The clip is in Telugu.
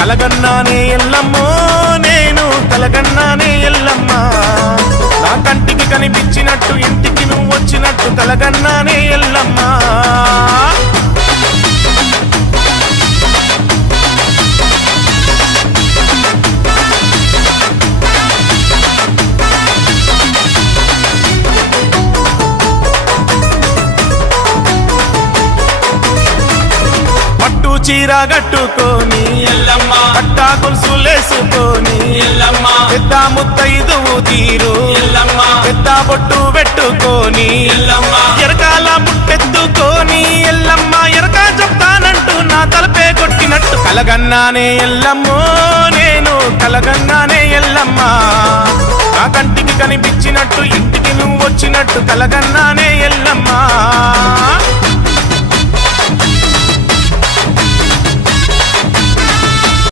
కలగన్నానే ఎల్లమ్మో నేను కలగన్నానే ఎల్లమ్మ నా కంటికి కనిపించినట్టు ఇంటికి నువ్వు వచ్చినట్టు కలగన్నానే ఎల్లమ్మ చీర కట్టుకొని ఎల్లమ్మ పట్టా గొలుసులేసుకొని ఎల్లమ్మ పెద్ద ముత్తైదువు తీరు ఎల్లమ్మ పెద్ద బొట్టు పెట్టుకొని ఎల్లమ్మ ఎరకాల ముట్టెత్తుకొని ఎల్లమ్మ ఎరకా చెప్తానంటూ నా తలపే కొట్టినట్టు కలగన్నానే ఎల్లమ్మో నేను కలగన్నానే ఎల్లమ్మ నా కంటికి కనిపించినట్టు ఇంటికి నువ్వు వచ్చినట్టు కలగన్నానే ఎల్లమ్మ